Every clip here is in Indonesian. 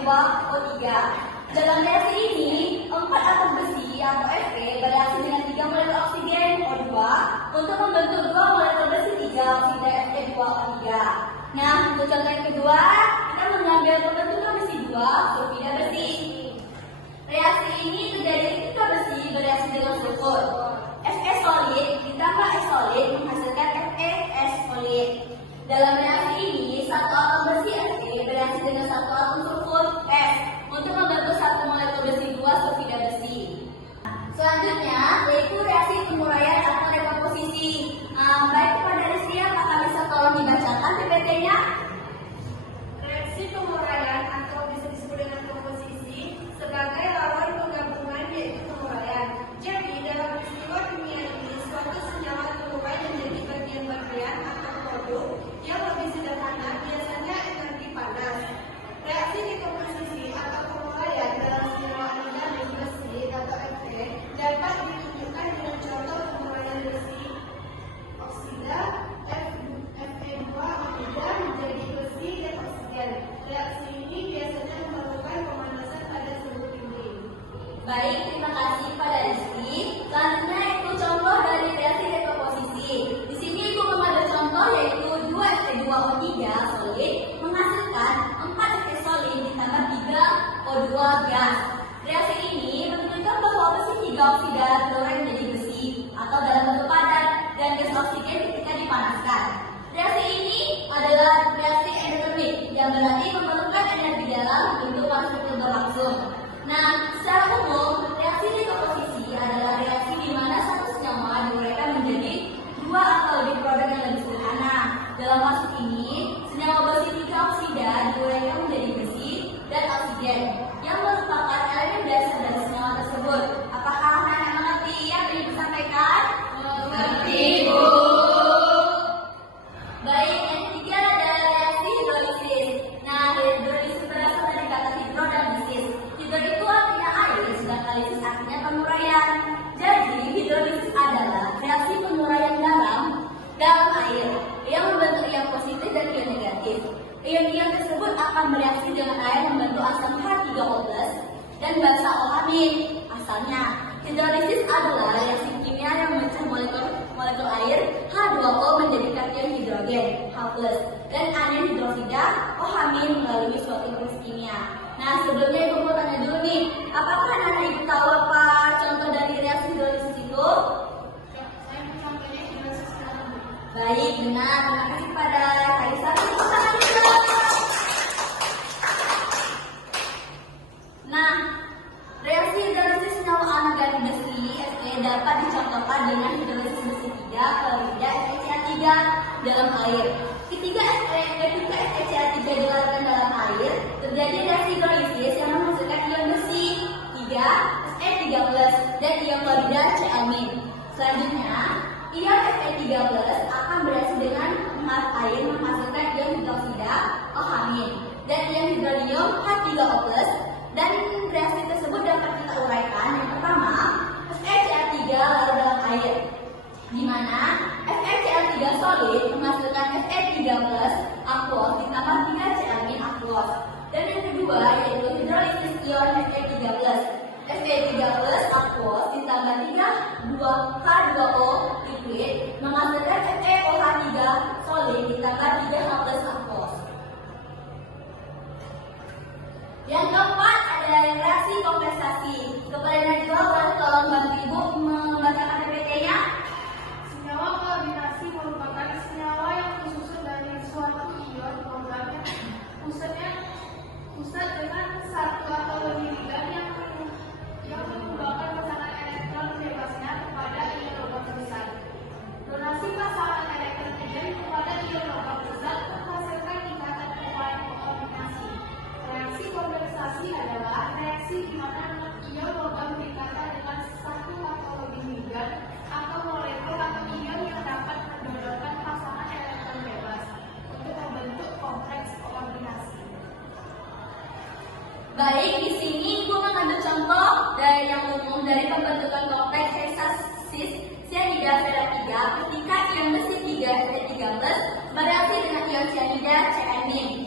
Fe2O3. Dalam reaksi ini, 4 atom besi atau Fe bereaksi dengan 3 molekul oksigen O2 untuk membentuk 2 molekul besi 3 oksida Fe2O3. Nah, untuk contoh yang kedua, kita mengambil pembentukan besi 2 sulfida besi. Reaksi ini terjadi ketika besi bereaksi dengan sulfur. Fe solid ditambah S solid menghasilkan FeS solid. Dalam reaksi ini, satu atom besi Fe bereaksi dengan satu atom sulfur S untuk membentuk satu molekul besi 2 sulfida besi. Selanjutnya, yaitu reaksi penguraian atau rekomposisi. Baik kepada Rizky, apakah bisa tolong dibacakan PPT-nya? Reaksi penguraian atau bisa disebut dengan komposisi sebagai lawan penggabungan yaitu penguraian. Jadi dalam peristiwa kimia ini suatu senyawa terurai menjadi bagian-bagian atau produk yang lebih sederhana, biasanya energi panas. Reaksi dekomposisi atau penguraian dalam senyawa anorganik besi atau Fe dapat ditunjukkan dengan contoh penguraian besi oksida Fe2O3 menjadi besi dan oksigen. Reaksi ini biasanya memerlukan pemanasan pada suhu tinggi. Baik, terima kasih pada Rizky. Selanjutnya itu contoh dari reaksi dekomposisi. Di sini Ibu mengambil contoh yaitu 2 Fe2O3 solid menghasilkan 4 Fe solid ditambah 3 O2 gas. Reaksi ini menunjukkan bahwa besi 3 oksida fluoride menjadi besi atau dalam bentuk padat dan gas oksigen ketika dipanaskan. Reaksi ini adalah reaksi endotermik yang berarti memerlukan energi dalam untuk proses berlangsung. Nah, secara umum, reaksi dekomposisi adalah reaksi di mana satu senyawa diuraikan menjadi 2 atau lebih produk yang lebih sederhana. Dalam kasus ini, senyawa besi 3 oksida diuraikan menjadi besi dan oksigen yang merupakan elemen dasar dari senyawa tersebut. Apakah anak-anak mengerti yang Ibu sampaikan? Mengerti, Bu. Baik, yang ketiga adalah reaksi hidrolisis. Nah, hidrolisis berasal dari kata hidro dan lisis. Hidro itu artinya air, sedangkan lisis artinya penguraian. Jadi, hidrolisis adalah reaksi penguraian dalam air yang membentuk ion positif dan ion negatif. Ion-ion tersebut akan bereaksi dengan air membentuk asam H3O+ dan basa OH-. Asalnya, hidrolisis adalah reaksi kimia yang memecah molekul air H2O menjadi kation hidrogen H+ dan anion hidrofida OH- melalui suatu proses kimia. Nah, sebelumnya Ibu mau tanya dulu nih, apakah anak-anak Ibu tahu apa contoh dari reaksi hidrolisis itu? Saya mau contohnya hidrolisis sekarang. Baik, benar. Terima kasih pada Kaisar. Tepuk tangan juga. Nah, reaksi hidrolisis senyawa anorganik besi Fe dapat dicontohkan dengan hidrolisis besi 3 klorida FeCl3 dalam air. Ketika FeCl3 dilarutkan dalam air, terjadi reaksi hidrolisis yang menghasilkan ion besi 3 Fe3+ dan ion klorida Cl-. Selanjutnya, ion Fe3+ akan bereaksi dengan air menghasilkan ion hidroksida OH- dan ion hidronium H3O+, dan reaksi tersebut dapat kita uraikan. Yang pertama, FeCl3 larut dalam air, di mana FeCl3 solid menghasilkan Fe3+ aquos ditambah 3 Cl- aquos. Dan yang kedua yaitu hidrolisis ion Fe3+. Fe3+ aquos ditambah 2H2O liquid menghasilkan FeOH3 solid ditambah 3H+ aquos. Yang keempat adalah reaksi kompensasi. Kepada Najwa, boleh tolong bantu Ibu membacakan PPT-nya? Senyawa koordinasi merupakan senyawa yang tersusun dari suatu ion logam pusat dengan satu atau lebih ligan yang menyumbangkan pasangan elektron bebasnya kepada ion logam besar. Donasi pasangan elektron hidrogen kepada ion logam besar menghasilkan ikatan koordinasi. Reaksi kompensasi adalah reaksi di mana ion logam berikatan dengan satu atau lebih ligan atau molekul atau ion yang dapat mendonorkan pasangan elektron bebas untuk membentuk kompleks koordinasi. Baik, di sini Ibu mengambil contoh dari yang umum dari pembentukan kompleks hexasis cyanida ferrita 3 ketika ion besi 3 Fe3+ bereaksi dengan ion cyanida Cl-.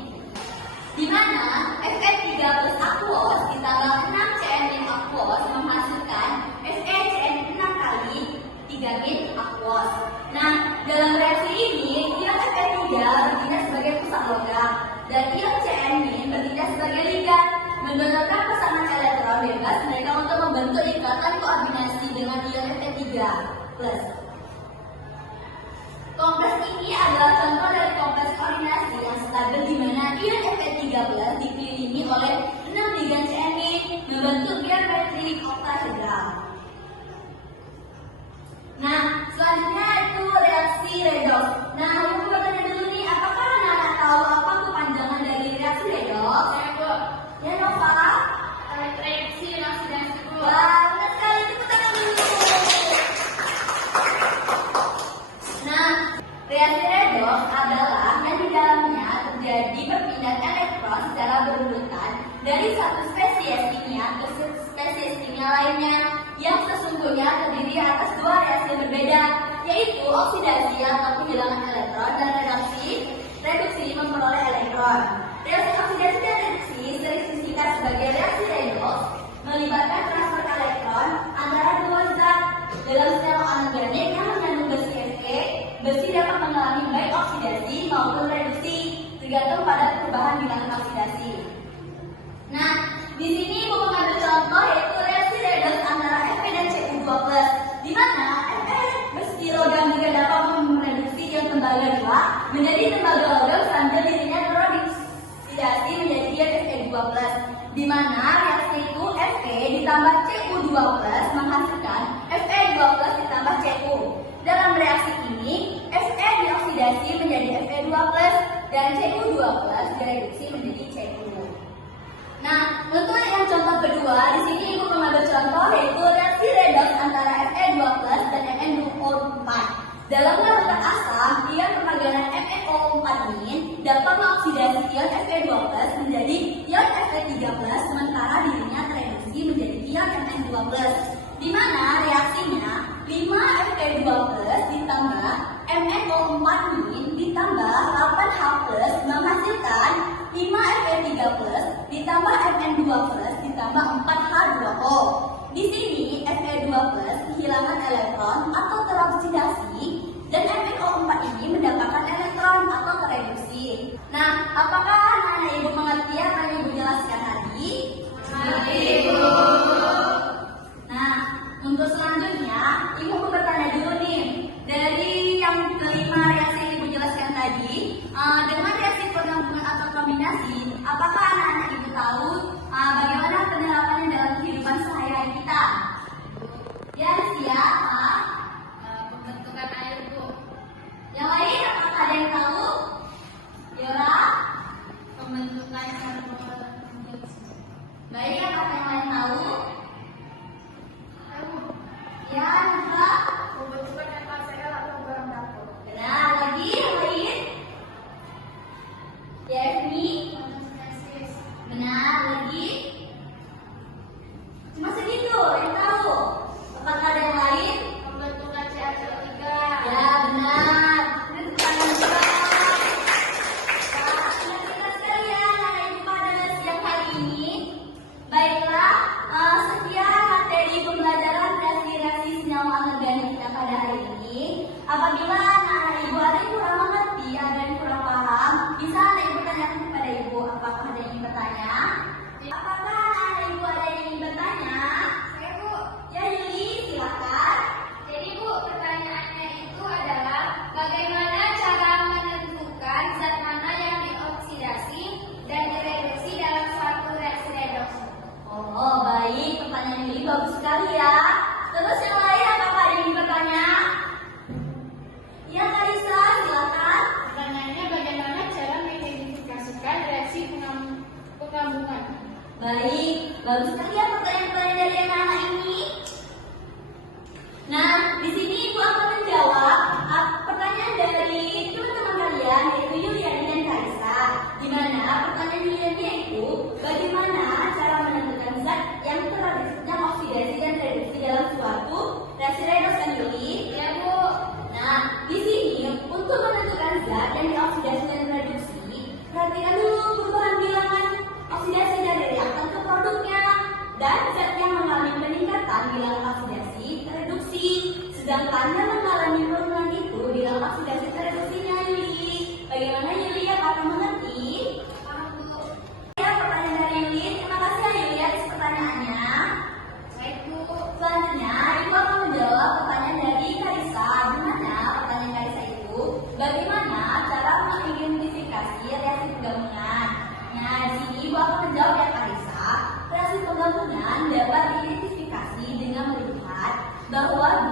di mana Fe3 plus aquos ditambah 6Cn aquos menghasilkan FeCN6 kali 3 aquos. Nah, dalam reaksi ini ion Fe3 bertindak sebagai pusat logam dan ion Cn bertindak sebagai ligan, mendonorkan pasangan elektron bebas mereka untuk membentuk ikatan koordinasi dengan ion Fe3 plus. Kompleks ini adalah contoh dari kompleks koordinasi yang stabil di mana ion Fe3 plus dikelilingi oleh 6 ligan Cn membentuk geometrik oktahedral. Nah, selanjutnya itu reaksi redoks. Nah, aku bertanya dulu nih, apakah anak-anak tahu apa kepanjangan dari reaksi redoks? Saya Bu, Ya, Nova. reaksi oksidasi Bu. Wah, benar sekali, tepuk tangan dulu. Nah, reaksi redoks adalah yang di dalamnya terjadi perpindahan elektron secara berurutan dari satu spesies kimia ke spesies kimia lainnya yang sesungguhnya terdiri atas dua reaksi berbeda, yaitu oksidasi atau kehilangan elektron dan reduksi memperoleh elektron. Reaksi oksidasi dan reduksi sering disebut sebagai reaksi redoks melibatkan transfer elektron antara dua zat. Dalam senyawa anorganik yang mengandung besi Fe, besi dapat mengalami baik oksidasi maupun reduksi tergantung pada perubahan bilangan oksidasi. Nah, di sini Ibu mengambil contoh yaitu reaksi redoks antara Fe dan Cu2+, di mana Fe besi logam juga dapat mereduksi ion tembaga 2 menjadi tembaga logam sambil dirinya teroksidasi menjadi ion Fe2+, di mana reaksi itu Fe ditambah Cu2+ menghasilkan Fe2+ ditambah Cu. Dalam reaksi ini, Fe dioksidasi menjadi Fe2+ dan Cu2+ direduksi menjadi Cu. Nah, untuk yang contoh kedua, di sini Ibu mengambil contoh yaitu reaksi redoks antara Fe2+ dan MnO4. Dalam larutan asam, ion permanganan MnO4 ini dapat mengoksidasi ion Fe2+ menjadi ion Fe3+, sementara dirinya tereduksi menjadi ion Mn2+, di mana reaksinya 5 Fe2+ ditambah MnO4 ditambah 8H+ menghasilkan 5 Fe3+ ditambah Mn2+ ditambah 4H2O. Di sini Fe2+ kehilangan elektron atau teroksidasi dan MnO4 ini mendapatkan elektron atau tereduksi. Nah, apakah anak-anak Ibu mengerti apa yang Ibu jelaskan tadi? Mengerti, Bu. Nah, untuk selanjutnya Ibu mau bertanya dulu nih, dari yang kelima reaksi yang Ibu jelaskan tadi, dengan reaksi penggabungan atau kombinasi, apakah anak-anak Ibu tahu bagaimana penerapannya dalam kehidupan sehari-hari kita? Ya, siapa? Pembentukan air Bu. Yang lain apakah ada yang tahu? Yora? Pembentukan karbon. Baik, apakah yang lain tahu? Ayo, Ya, juga. pembentukan NaCl atau garam dapur. Benar, lagi yang lain? Ya, ini. Fotosintesis. Benar, lagi? Cuma segitu yang tahu. Apakah ada yang lain? Pembentukan CaCO3. Ya, benar. Ini pertanyaan juga. Nah, ingat kita sekalian, anak ibu pada siang hari ini. Baiklah, sekian materi pembelajaran reaksi-reaksi senyawa anorganik kita pada hari ini. Apabila anak-anak ibu ada yang kurang mengerti, ada yang kurang paham, bisa anak ibu tanyakan kepada ibu. Apakah ada yang ingin bertanya? Apakah anak-anak ibu ada yang ingin bertanya? Saya Bu. Ya, Yuli, silakan. Jadi Bu, pertanyaannya itu adalah bagaimana cara menentukan zat mana yang dioksidasi dan direduksi dalam suatu reaksi redoks? Oh, baik. Pertanyaan Yuli bagus sekali ya. Terus yang lain apakah ada yang ingin bertanya? Ya, Karisa, silakan. Pertanyaannya bagaimana cara mengidentifikasikan reaksi penggabungan? Baik, bagus sekali ya pertanyaan-pertanyaan dari anak-anak ini. Nah, di sini Ibu akan menjawab pertanyaan dari teman-teman kalian yaitu Yuliani dan Karisa. Di mana pertanyaan Yuliani itu bagaimana cara menentukan zat yang oksidasi dan reduksi dalam suatu reaksi redoks kan Yuli? Ya Bu. Nah, di sini untuk menentukan zat yang dioksidasi dan reduksi, perhatikan dulu perubahan bilangan Sedangkan yang mengalami penurunan itu dalam oksidasi reduksinya, Yuli. Bagaimana Yuli? Apakah mengerti? Paham, Bu. Ya, pertanyaan dari Yuli. Terima kasih ya Yuli atas pertanyaannya. Baik, Bu. Selanjutnya, Ibu akan menjawab pertanyaan dari Karisa. Di mana pertanyaan Karisa itu, bagaimana cara mengidentifikasi reaksi penggabungan? Nah, di sini Ibu akan menjawab ya Karisa. Reaksi penggabungan dapat diidentifikasi dengan melihat bahwa